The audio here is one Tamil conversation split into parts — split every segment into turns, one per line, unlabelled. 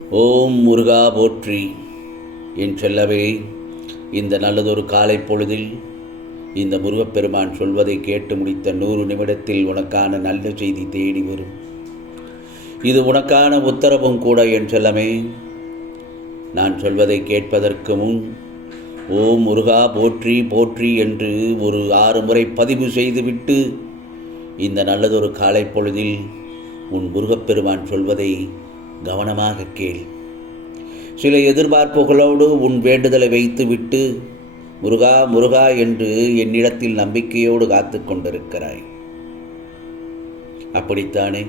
ஓம் முருகா போற்றி. என் செல்லவே இந்த நல்லதொரு காலை பொழுதில் இந்த முருகப்பெருமான் சொல்வதை கேட்டு முடித்த நூறு நிமிடத்தில் உனக்கான நல்ல செய்தி தேடி வரும். இது உனக்கான உத்தரவும் கூட என் செல்லமே. நான் சொல்வதை கேட்பதற்கு முன் ஓம் முருகா போற்றி போற்றி என்று ஒரு ஆறு முறை பதிவு செய்துவிட்டு இந்த நல்லதொரு காலை பொழுதில் உன் முருகப்பெருமான் சொல்வதை கவனமாக கேள். சில எதிர்பார்ப்புகளோடு உன் வேண்டுதலை வைத்துவிட்டு முருகா முருகா என்று என்னிடத்தில் நம்பிக்கையோடு காத்து கொண்டிருக்கிறாய். அப்படித்தானே?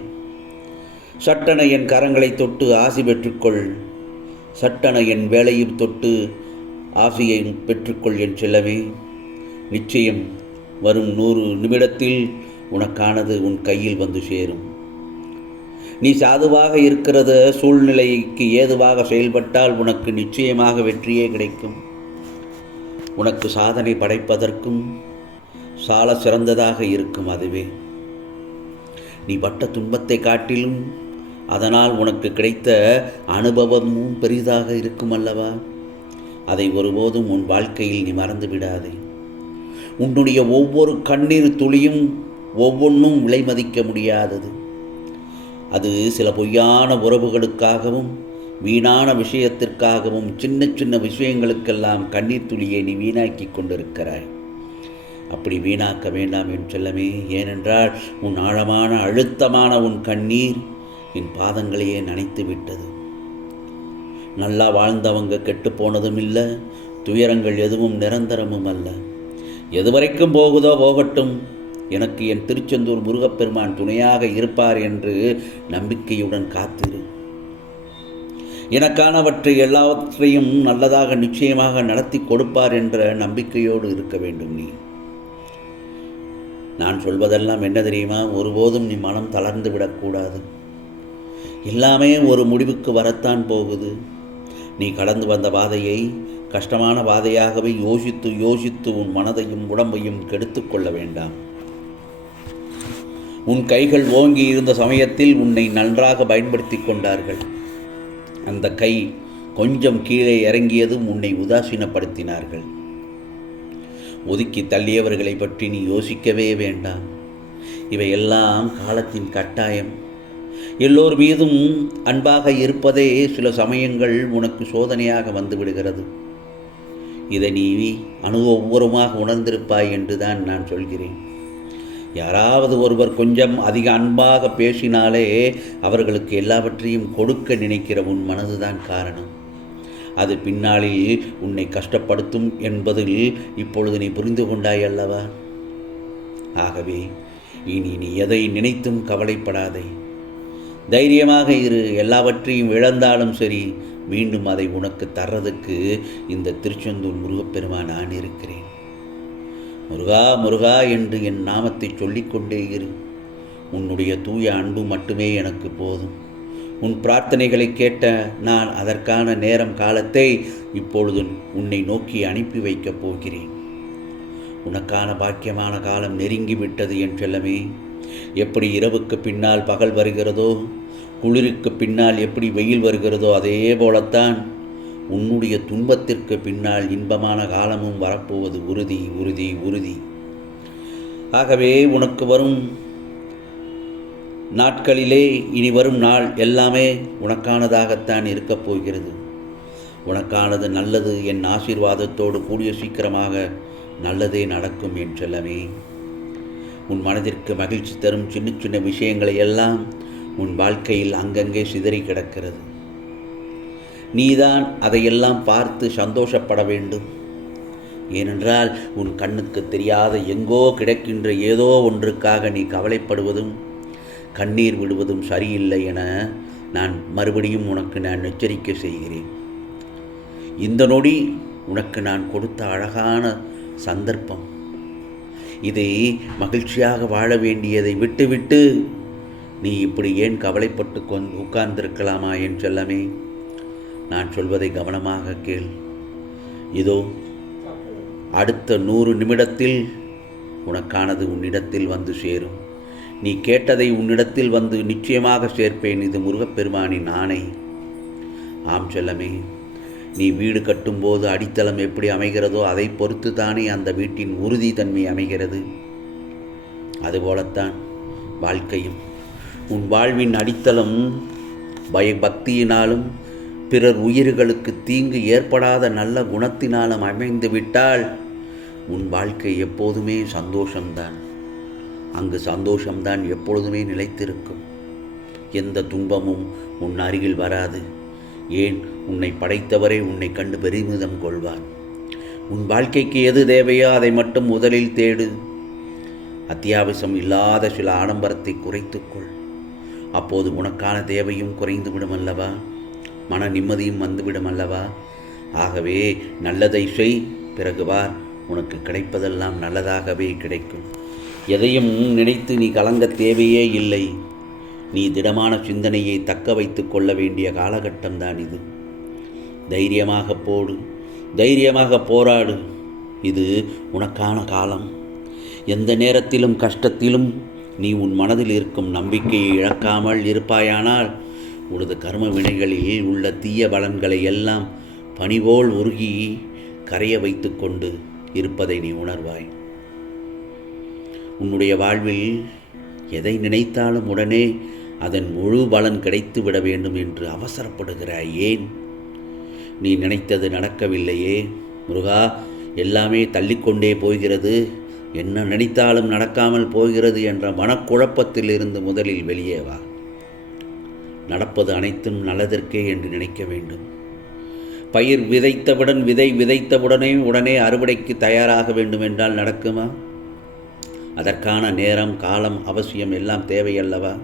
சட்டன என் கரங்களை தொட்டு ஆசி பெற்றுக்கொள். சட்டன என் வேலையும் தொட்டு ஆசையை பெற்றுக்கொள் என் செல்லவே நிச்சயம் வரும் நூறு நிமிடத்தில் உனக்கானது உன் கையில் வந்து சேரும். நீ சாதுவாக இருக்கிறத சூழ்நிலைக்கு ஏதுவாக செயல்பட்டால் உனக்கு நிச்சயமாக வெற்றியே கிடைக்கும். உனக்கு சாதனை படைப்பதற்கும் சால சிறந்ததாக இருக்கும் அதுவே. நீ பட்ட துன்பத்தை காட்டிலும் அதனால் உனக்கு கிடைத்த அனுபவமும் பெரிதாக இருக்கும் அல்லவா அதை ஒருபோதும் உன் வாழ்க்கையில் நீ மறந்து விடாதே. உன்னுடைய ஒவ்வொரு கண்ணீர் துளியும் ஒவ்வொன்றும் விலை மதிக்க முடியாதது. அது சில பொய்யான உறவுகளுக்காகவும் வீணான விஷயத்திற்காகவும் சின்ன சின்ன விஷயங்களுக்கெல்லாம் கண்ணீர் துளியை நீ வீணாக்கி கொண்டிருக்கிறாய். அப்படி வீணாக்க வேண்டாம் என்று செல்லமே ஏனென்றால் உன் ஆழமான அழுத்தமான உன் கண்ணீர் என் பாதங்களையே நனைத்து விட்டது. நல்லா வாழ்ந்தவங்க கெட்டு போனதும் இல்லை துயரங்கள் எதுவும் நிரந்தரமும் அல்ல. எதுவரைக்கும் போகுதோ போகட்டும் எனக்கு என் திருச்செந்தூர் முருகப்பெருமான் துணையாக இருப்பார் என்று நம்பிக்கையுடன் காத்திரு. எனக்கானவற்றை எல்லாவற்றையும் நல்லதாக நிச்சயமாக நடத்தி கொடுப்பார் என்ற நம்பிக்கையோடு இருக்க வேண்டும் நீ. நான் சொல்வதெல்லாம் என்ன தெரியுமா? ஒருபோதும் நீ மனம் தளர்ந்து விடக்கூடாது. எல்லாமே ஒரு முடிவுக்கு வரத்தான் போகுது. நீ கடந்து வந்த பாதையை கஷ்டமான பாதையாகவே யோசித்து யோசித்து உன் மனதையும் உடம்பையும் கெடுத்து கொள்ள வேண்டாம். உன் கைகள் ஓங்கி இருந்த சமயத்தில் உன்னை நன்றாக பயன்படுத்தி கொண்டார்கள். அந்த கை கொஞ்சம் கீழே இறங்கியதும் உன்னை உதாசீனப்படுத்தினார்கள். ஒதுக்கி தள்ளியவர்களை பற்றி நீ யோசிக்கவே வேண்டாம். இவையெல்லாம் காலத்தின் கட்டாயம். எல்லோர் மீதும் அன்பாக இருப்பதே சில சமயங்கள் உனக்கு சோதனையாக வந்துவிடுகிறது. இதை நீ அனுபவபூர்வமாக உணர்ந்திருப்பாய் என்று தான் நான் சொல்கிறேன். யாராவது ஒருவர் கொஞ்சம் அதிக அன்பாக பேசினாலே அவர்களுக்கு எல்லாவற்றையும் கொடுக்க நினைக்கிற உன் மனதுதான் காரணம். அது பின்னாளில் உன்னை கஷ்டப்படுத்தும் என்பதில் இப்பொழுது நீ புரிந்து கொண்டாய் அல்லவா? ஆகவே இனி நீ எதை நினைத்தும் கவலைப்படாதே. தைரியமாக இரு எல்லாவற்றையும் இழந்தாலும் சரி மீண்டும் அதை உனக்கு தர்றதுக்கு இந்த திருச்செந்தூர் முருகப்பெருமா நான் இருக்கிறேன் முருகா முருகா என்று என் நாமத்தை சொல்லிக்கொண்டே இரு. உன்னுடைய தூய அன்பு மட்டுமே எனக்கு போதும். உன் பிரார்த்தனைகளை கேட்ட நான் அதற்கான நேரம் காலத்தை இப்பொழுது உன்னை நோக்கி அனுப்பி வைக்கப் போகிறேன். உனக்கான பாக்கியமான காலம் நெருங்கிவிட்டது என் செல்லமே. எப்படி இரவுக்கு பின்னால் பகல் வருகிறதோ குளிருக்கு பின்னால் எப்படி வெயில் வருகிறதோ அதே போலத்தான் உன்னுடைய துன்பத்திற்கு பின்னால் இன்பமான காலமும் வரப்போவது உறுதி உறுதி உறுதி. ஆகவே உனக்கு வரும் நாட்களிலே இனி வரும் நாள் எல்லாமே உனக்கானதாகத்தான் இருக்கப் போகிறது. உனக்கானது நல்லது என் ஆசீர்வாதத்தோடு கூடிய சீக்கிரமாக நல்லதே நடக்கும் என் செல்லமே. உன் மனதிற்கு மகிழ்ச்சி தரும் சின்ன சின்ன விஷயங்களை எல்லாம் உன் வாழ்க்கையில் அங்கங்கே சிதறி கிடக்கிறது. நீதான் அதையெல்லாம் பார்த்து சந்தோஷப்பட வேண்டும். ஏனென்றால் உன் கண்ணுக்கு தெரியாத எங்கோ கிடைக்கின்ற ஏதோ ஒன்றுக்காக நீ கவலைப்படுவதும் கண்ணீர் விடுவதும் சரியில்லை என நான் மறுபடியும் உனக்கு நான் எச்சரிக்கை செய்கிறேன். இந்த நொடி உனக்கு நான் கொடுத்த அழகான சந்தர்ப்பம். இதை மகிழ்ச்சியாக வாழ வேண்டியதை விட்டுவிட்டு நீ இப்படி ஏன் கவலைப்பட்டு கொ உட்கார்ந்திருக்கலாமா என் செல்லமே? நான் சொல்வதை கவனமாக கேள். இதோ அடுத்த நூறு நிமிடத்தில் உனக்கானது உன்னிடத்தில் வந்து சேரும். நீ கேட்டதை உன்னிடத்தில் வந்து நிச்சயமாக சேர்ப்பேன். இது முருகப்பெருமானின் ஆணை. ஆம் செல்லமே நீ வீடு கட்டும்போது அடித்தளம் எப்படி அமைகிறதோ அதை பொறுத்து தானே அந்த வீட்டின் உறுதித்தன்மை அமைகிறது. அதுபோலத்தான் வாழ்க்கையும். உன் வாழ்வின் அடித்தளம் பயபக்தியினாலும் பிறர் உயிர்களுக்கு தீங்கு ஏற்படாத நல்ல குணத்தினாலும் அமைந்து விட்டால் உன் வாழ்க்கை எப்போதுமே சந்தோஷம்தான். அங்கு சந்தோஷம்தான் எப்பொழுதுமே நிலைத்திருக்கும். எந்த துன்பமும் உன் அருகில் வராது. ஏன்? உன்னை படைத்தவரே உன்னை கண்டு பெருமிதம் கொள்வார். உன் வாழ்க்கைக்கு எது தேவையோ அதை மட்டும் முதலில் தேடு. அத்தியாவசியம் இல்லாத சில ஆடம்பரத்தை குறைத்துக்கொள். அப்போது உனக்கான தேவையும் குறைந்து விடும் அல்லவா? மன நிம்மதியும் வந்துவிடும் அல்லவா? ஆகவே நல்லதை செய் பிறகு வார். உனக்கு கிடைப்பதெல்லாம் நல்லதாகவே கிடைக்கும். எதையும் நினைத்து நீ கலங்க தேவையே இல்லை. நீ திடமான சிந்தனையை தக்க வைத்து கொள்ள வேண்டிய காலகட்டம்தான் இது. தைரியமாக போடு. தைரியமாக போராடு. இது உனக்கான காலம். எந்த நேரத்திலும் கஷ்டத்திலும் நீ உன் மனதில் இருக்கும் நம்பிக்கையை இழக்காமல் இருப்பாயானால் உனது கர்ம வினைகளில் உள்ள தீய பலன்களை எல்லாம் பனிபோல் உருகி கரைய வைத்து கொண்டு இருப்பதை நீ உணர்வாய். உன்னுடைய வாழ்வில் எதை நினைத்தாலும் உடனே அதன் முழு பலன் கிடைத்து விட வேண்டும் என்று அவசரப்படுகிறாய். ஏன்? நீ நினைத்தது நடக்கவில்லையே. முருகா எல்லாமே தள்ளிக்கொண்டே போகிறது. என்ன நினைத்தாலும் நடக்காமல் போகிறது என்ற மனக்குழப்பத்தில் இருந்து முதலில் வெளியே வா. நடப்பது அனைத்தும் நல்லதற்கே என்று நினைக்க வேண்டும். பயிர் விதைத்தவுடன் விதை விதைத்தவுடனே உடனே அறுவடைக்கு தயாராக வேண்டும் என்றால் நடக்குமா? அதற்கான நேரம் காலம் அவசியம் எல்லாம் தேவையல்லவா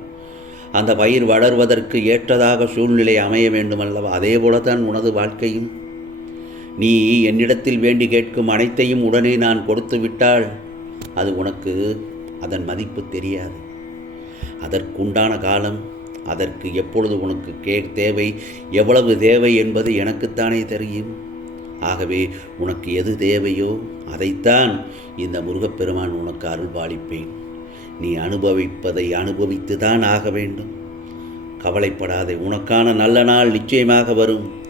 அந்த பயிர் வளர்வதற்கு ஏற்றதாக சூழ்நிலை அமைய வேண்டுமல்லவா அதே போலதான் உனது வாழ்க்கையும். நீ என்னிடத்தில் வேண்டி கேட்கும் அனைத்தையும் உடனே நான் கொடுத்து விட்டால் அது உனக்கு அதன் மதிப்பு தெரியாது. அதற்குண்டான காலம் அதற்கு எப்பொழுது உனக்கு கே தேவை? எவ்வளவு தேவை என்பது எனக்குத்தானே தெரியும். ஆகவே உனக்கு எது தேவையோ அதைத்தான் இந்த முருகப்பெருமான் உனக்கு அருள்பாலிப்பேன். நீ அனுபவிப்பதை அனுபவித்து தான் ஆக வேண்டும். கவலைப்படாதே உனக்கான நல்ல நாள் நிச்சயமாக வரும்.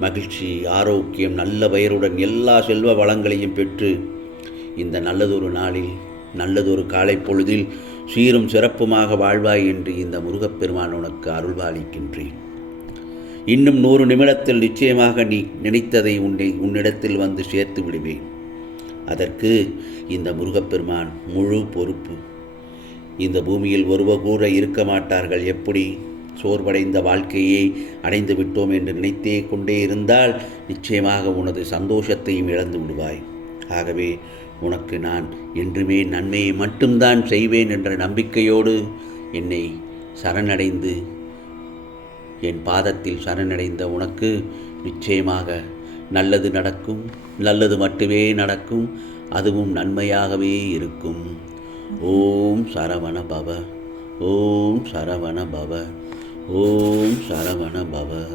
மகிழ்ச்சி ஆரோக்கியம் நல்ல வயருடன் எல்லா செல்வ வளங்களையும் பெற்று இந்த நல்லதொரு நாளில் நல்லதொரு காலை பொழுதில் சீரும் சிறப்புமாக வாழ்வாய் என்று இந்த முருகப்பெருமான் உனக்கு அருள்வாளிக்கின்றேன். இன்னும் நூறு நிமிடத்தில் நிச்சயமாக நீ நினைத்ததை உன்னை உன்னிடத்தில் வந்து சேர்த்து விடுவேன். அதற்கு இந்த முருகப்பெருமான் முழு பொறுப்பு. இந்த பூமியில் ஒருவர் கூட இருக்க மாட்டார்கள். எப்படி சோர்வடைந்த வாழ்க்கையை அடைந்து விட்டோம் என்று நினைத்தே கொண்டே இருந்தால் நிச்சயமாக உனது சந்தோஷத்தையும் இழந்து விடுவாய். ஆகவே உனக்கு நான் என்றுமே நன்மையை மட்டும்தான் செய்வேன் என்ற நம்பிக்கையோடு என்னை சரணடைந்து என் பாதத்தில் சரணடைந்த உனக்கு நிச்சயமாக நல்லது நடக்கும் நல்லது மட்டுமே நடக்கும் அதுவும் நன்மையாகவே இருக்கும். ஓம் சரவண பவ ஓம் சரவண பவ ஓம் சரவண பவ